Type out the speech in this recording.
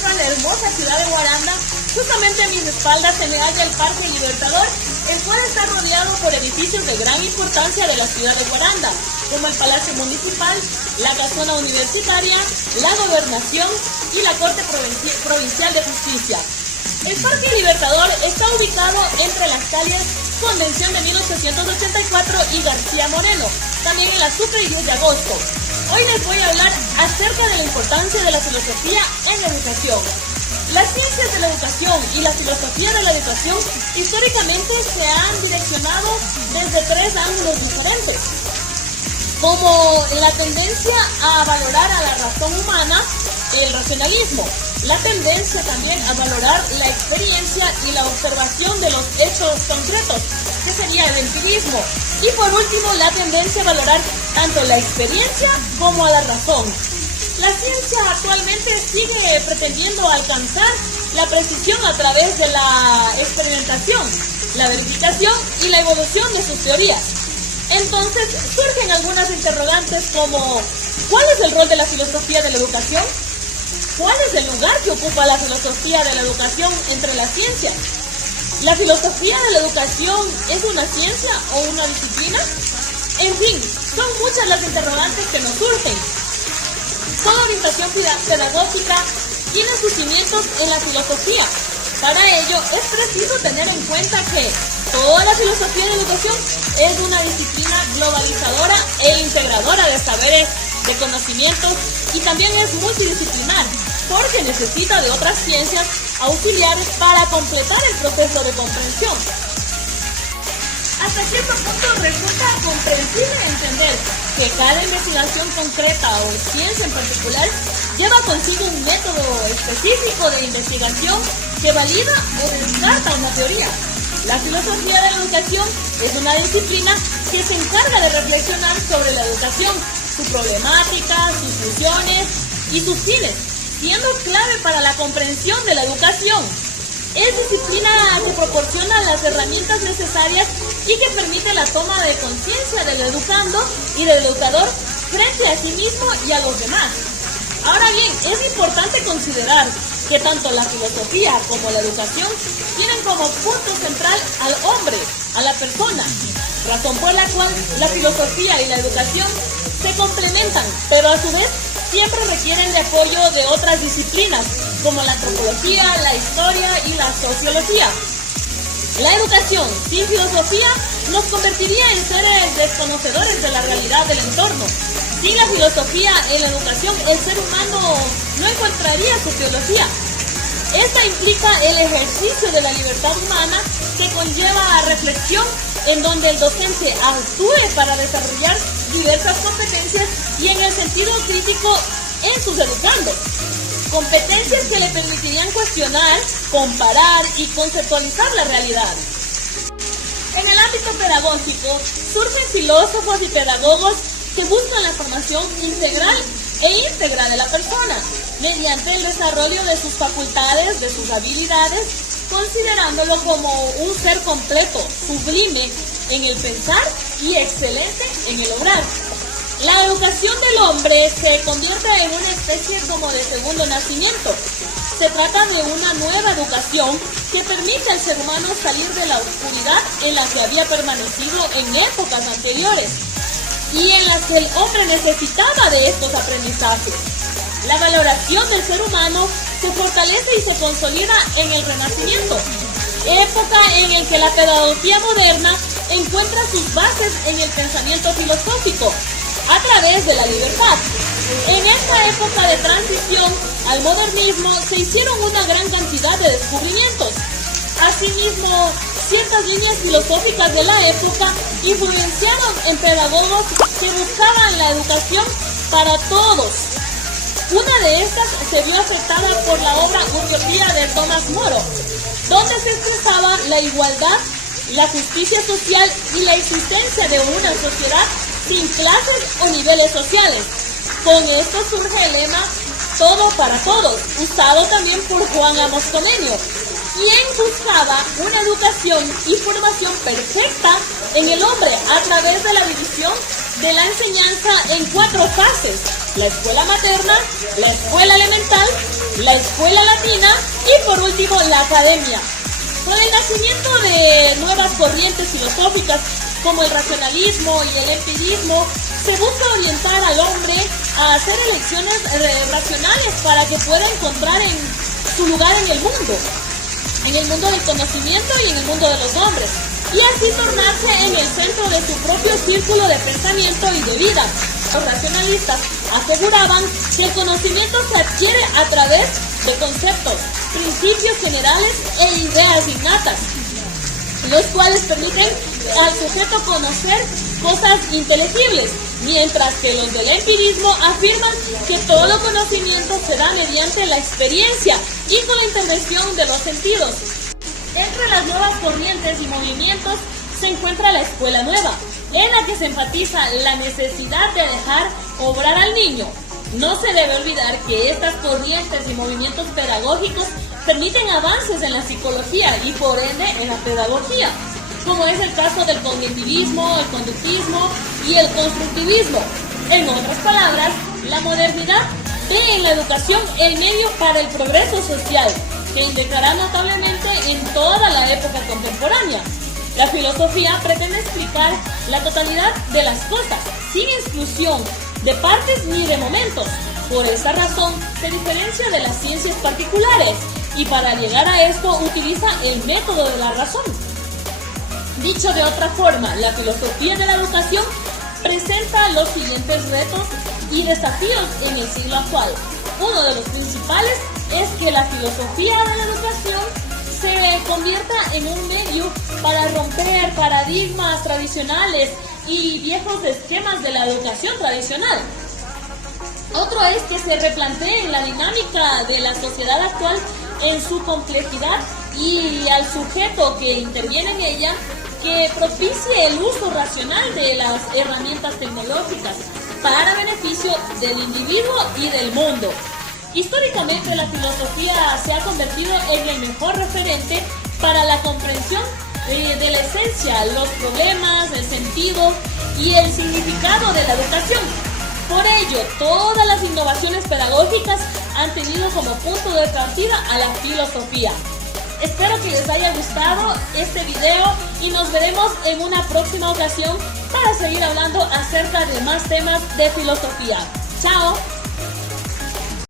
encuentro en la hermosa ciudad de Guaranda. Justamente a mis espaldas se me halla el Parque Libertador, el cual está rodeado por edificios de gran importancia de la ciudad de Guaranda, como el Palacio Municipal, la Casona Universitaria, la Gobernación y la Corte Provincial de Justicia. El Parque Libertador está ubicado entre las calles Convención de 1884 y García Moreno, también en la Sucre y 10 de agosto. Hoy les voy a hablar acerca de la importancia de la filosofía en la educación. Las ciencias de la educación y la filosofía de la educación históricamente se han direccionado desde tres ángulos diferentes, como la tendencia a valorar a la razón humana, el racionalismo, la tendencia también a valorar la experiencia y la observación de los hechos concretos, que sería el empirismo, y por último la tendencia a valorar tanto la experiencia como a la razón. La ciencia actualmente sigue pretendiendo alcanzar la precisión a través de la experimentación, la verificación y la evolución de sus teorías. Entonces surgen algunas interrogantes como: ¿cuál es el rol de la filosofía de la educación? ¿Cuál es el lugar que ocupa la filosofía de la educación entre las ciencias? ¿La filosofía de la educación es una ciencia o una disciplina? En fin, son muchas las interrogantes que nos surgen. Toda orientación pedagógica tiene sus cimientos en la filosofía. Para ello es preciso tener en cuenta que toda la filosofía de la educación es una disciplina globalizadora e integradora de saberes, de conocimientos, y también es multidisciplinar, porque necesita de otras ciencias auxiliares para completar el proceso de comprensión. Hasta cierto punto resulta comprensible entender que cada investigación concreta o ciencia en particular lleva consigo un método específico de investigación que valida o descarta una teoría. La filosofía de la educación es una disciplina que se encarga de reflexionar sobre la educación, su problemática, sus funciones y sus fines, siendo clave para la comprensión de la educación. Es disciplina que proporciona las herramientas necesarias y que permite la toma de conciencia del educando y del educador frente a sí mismo y a los demás. Ahora bien, es importante considerar que tanto la filosofía como la educación tienen como punto central al hombre, a la persona, razón por la cual la filosofía y la educación se complementan, pero a su vez siempre requieren de apoyo de otras disciplinas, como la antropología, la historia y la sociología. La educación sin filosofía nos convertiría en seres desconocedores de la realidad del entorno. Sin la filosofía en la educación, el ser humano no encontraría su teología. Esta implica el ejercicio de la libertad humana que conlleva a reflexión, en donde el docente actúe para desarrollar diversas competencias y en el sentido crítico en sus educandos. Competencias que le permitirían cuestionar, comparar y conceptualizar la realidad. En el ámbito pedagógico surgen filósofos y pedagogos que buscan la formación integral e íntegra de la persona mediante el desarrollo de sus facultades, de sus habilidades, considerándolo como un ser completo, sublime en el pensar y excelente en el obrar. La educación del hombre se convierte en una especie como de segundo nacimiento. Se trata de una nueva educación que permite al ser humano salir de la oscuridad en la que había permanecido en épocas anteriores y en las que el hombre necesitaba de estos aprendizajes. La valoración del ser humano se fortalece y se consolida en el Renacimiento, época en la que la pedagogía moderna encuentra sus bases en el pensamiento filosófico a través de la libertad. En esta época de transición al modernismo se hicieron una gran cantidad de descubrimientos. Asimismo, ciertas líneas filosóficas de la época influenciaron en pedagogos que buscaban la educación para todos. Una de estas se vio afectada por la obra Utopía de Tomás Moro, donde se expresaba la igualdad, la justicia social y la existencia de una sociedad sin clases o niveles sociales. Con esto surge el lema Todo para Todos, usado también por Juan Amos Comenio, quien buscaba una educación y formación perfecta en el hombre a través de la división de la enseñanza en 4 fases: la escuela materna, la escuela elemental, la escuela latina y por último la academia. Con el nacimiento de nuevas corrientes filosóficas como el racionalismo y el empirismo, se busca orientar al hombre a hacer elecciones racionales para que pueda encontrar su lugar en el mundo del conocimiento y en el mundo de los hombres, y así tornarse en el centro de su propio círculo de pensamiento y de vida. Los racionalistas aseguraban que el conocimiento se adquiere a través de conceptos, principios generales e ideas innatas, los cuales permiten al sujeto conocer cosas inteligibles, mientras que los del empirismo afirman que todo conocimiento se da mediante la experiencia y con la intervención de los sentidos. Entre las nuevas corrientes y movimientos se encuentra la escuela nueva, en la que se enfatiza la necesidad de dejar obrar al niño. No se debe olvidar que estas corrientes y movimientos pedagógicos permiten avances en la psicología y por ende en la pedagogía, como es el caso del cognitivismo, el conductismo y el constructivismo. En otras palabras, la modernidad ve en la educación el medio para el progreso social, que indicará notablemente en toda la época contemporánea. La filosofía pretende explicar la totalidad de las cosas, sin exclusión de partes ni de momentos. Por esta razón, se diferencia de las ciencias particulares y para llegar a esto utiliza el método de la razón. Dicho de otra forma, la filosofía de la educación presenta los siguientes retos y desafíos en el siglo actual. Uno de los principales es que la filosofía de la educación se convierta en un medio para romper paradigmas tradicionales y viejos esquemas de la educación tradicional. Otro es que se replantee la dinámica de la sociedad actual en su complejidad y al sujeto que interviene en ella, que propicie el uso racional de las herramientas tecnológicas para beneficio del individuo y del mundo. Históricamente, la filosofía se ha convertido en el mejor referente para la comprensión de la esencia, los problemas, el sentido y el significado de la educación. Por ello, todas las innovaciones pedagógicas han tenido como punto de partida a la filosofía. Espero que les haya gustado este video y nos veremos en una próxima ocasión para seguir hablando acerca de más temas de filosofía. ¡Chao!